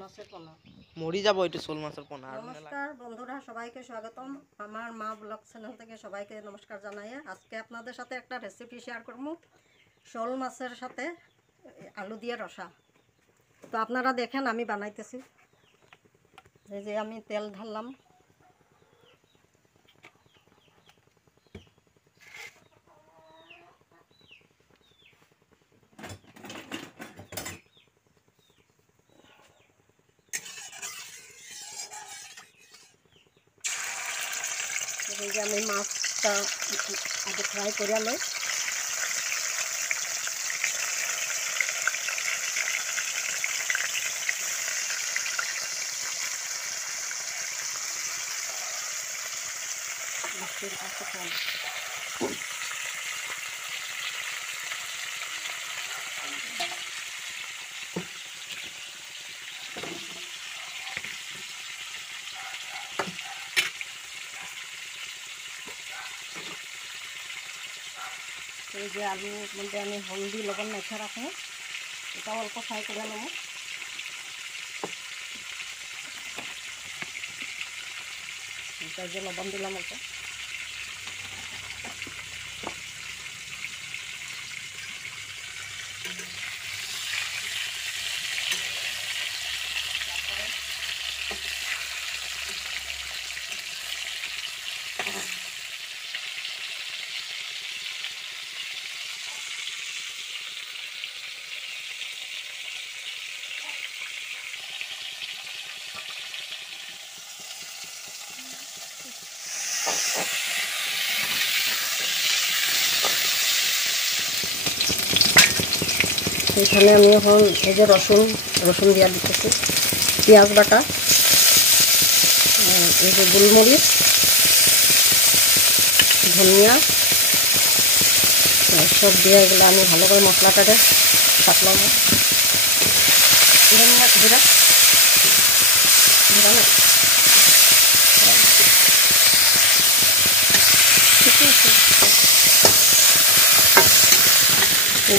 মাছের পোনা মরি যাব এটা শোল মাছের পোনা। নমস্কার বন্ধুরা, সবাইকে স্বাগতম আমার মা ব্লগ চ্যানেল থেকে। সবাইকে নমস্কার জানাই। আজকে আপনাদের সাথে একটা রেসিপি শেয়ার করব, শোল মাছের সাথে আলু দিয়ে রসা। তো আপনারা দেখেন আমি বানাইতেছি। এই যে আমি তেল ঢাললাম, এই যে আমি মাছটা আগে ফ্রাই করে লই। এই যে আলুর মধ্যে আমি হলদি লবণ মেখে রাখবো, এটা অল্প ফ্রাই করে নেব। এটা যে লবণ দিলাম অল্প, এখানে আমি এখন এই যে রসুন দিয়ে দিতেছি, পেঁয়াজ বাটা, এই যে গোলমরিচ, ধনিয়া সব দিয়ে এগুলো আমি ভালো করে মশলাটাতে কাটলাম। জিরা জিরা না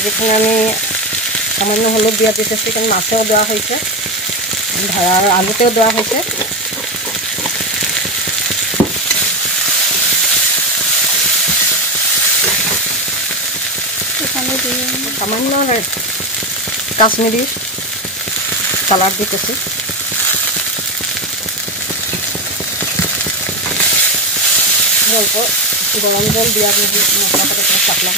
যেখানে আমি সামান্য হলুদ দিয়ে দিতেছি, কারণ মাছেও দেওয়া হয়েছে আর আলুতেও দেওয়া হয়েছে। সামান্য কাশ্মীরি কালার দিতেছি। অল্প গরম জল দিয়ে মশলাটাকে কাটলাম।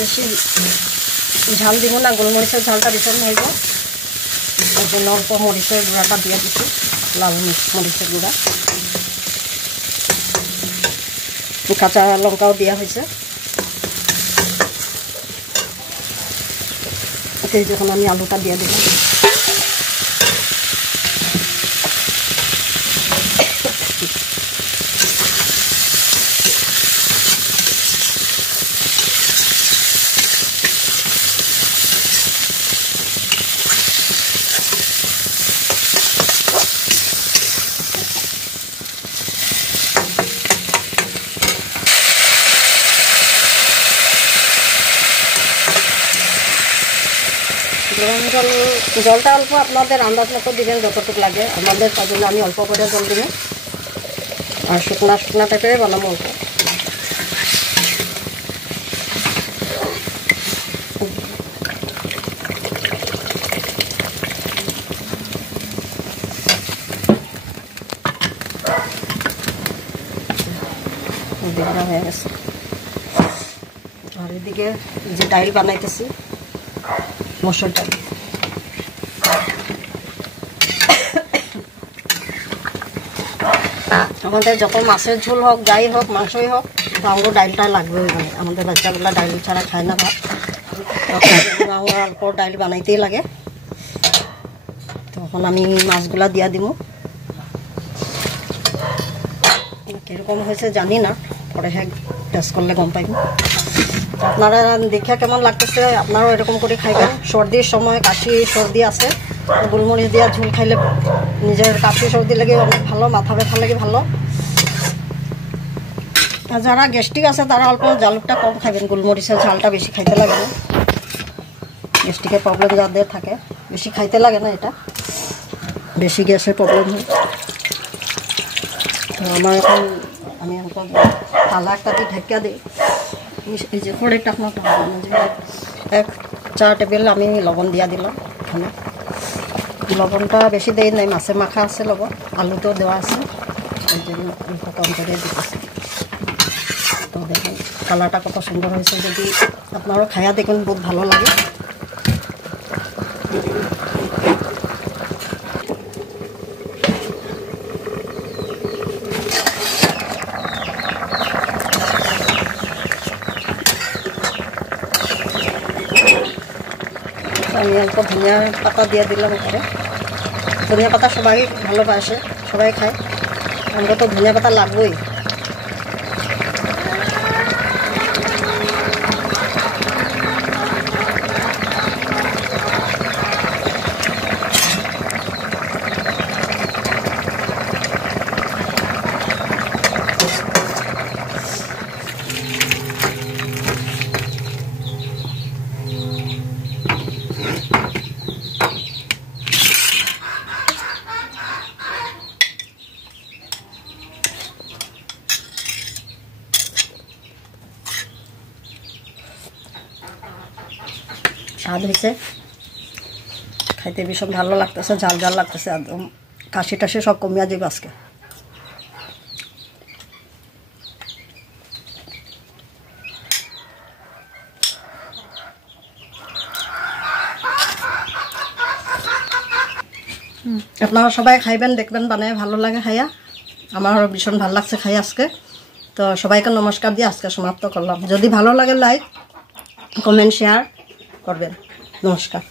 বেশি ঝাল দিব না, গোলমরিচের ঝালটা ভীষণ হইব, এই জন্য অল্প মরিচের গুঁড়াটা দিয়ে দিচ্ছি, লাল মরিচের গুঁড়া। কাঁচা লঙ্কাও দেওয়া হয়েছে। ওকে, যখন আমি আলুটা দিয়ে দিলাম, জলটা অল্প আপনাদের আন্দাজ মতো দিবেন, যতটুকু লাগে। আমাদের তার জন্য আমি অল্প করে জল দিবেন, আর শুকনা টাইপের বানাবো অল্প। হয়ে গেছে। আর এদিকে যে ডাইল বানাইতেছি, মসুর ডাল। আমাদের যত মাছের ঝোল হোক, যাই হোক, মাংসই হোক, আমাকে ডাইলটা লাগবে। আমাদের বাচ্চাগুলা ডাইল ছাড়া খায় না ভাত, আমরা অল্প ডাইল বানাইতেই লাগে। তখন আমি মাছগুলা দিয়া দিব। কীরকম হয়েছে জানি না, পরে হ্যাঁ টেস্ট করলে গম পাইব। আপনারা দেখে কেমন লাগতেছে, আপনারাও এরকম করে খাইবেন। সর্দির সময়, কাশি সর্দি আছে, গোলমরিচ দিয়া ঝোল খাইলে নিজের কাশি সর্দি লাগে অনেক ভালো, মাথা ব্যথা লাগে ভালো। আর যারা গ্যাস্ট্রিক আছে তারা অল্প জালুকটা কম খাবেন, গোলমরিচের ঝালটা বেশি খাইতে লাগে না। গ্যাস্ট্রিকের প্রবলেম যাদের থাকে বেশি খাইতে লাগে না, এটা বেশি গ্যাসের প্রবলেম হয়। তো আমার এখন আমি তালা একটা দিয়ে ঢেকিয়া দিই। এই যে খড়ের টাকনাটা এক 4 টেবিল আমি লবণ দিয়া দিলাম। এখানে লবণটা বেশি দেই নাই, মাছে মাখা আছে লবণ, আলুতেও দেওয়া আছে, এই জন্য কম করে দিতেছি। তো দেখুন কালারটা কত সুন্দর হয়েছে, যদি আপনারাও খাইয়া দেখুন বহুত ভালো লাগে। আমি অল্প ধনিয়া পাতা দিয়ে দিলাম এখানে। ধনিয়া পাতা সবাই ভালোবাসে, সবাই খায়, আমরা তো ধনিয়া পাতা লাগবেই। স্বাদ হয়েছে, খাইতে ভীষণ ভালো লাগতেছে, ঝাল ঝাল লাগতেছে, একদম কাশি টাশি সব কমিয়া যাবে আজকে। আপনারা সবাই খাইবেন, দেখবেন বানায় ভালো লাগে খাইয়া। আমারও ভীষণ ভালো লাগছে খাই আজকে। তো সবাইকে নমস্কার দিয়ে আজকে সমাপ্ত করলাম। যদি ভালো লাগে লাইক কমেন্ট শেয়ার করবেন। নমস্কার।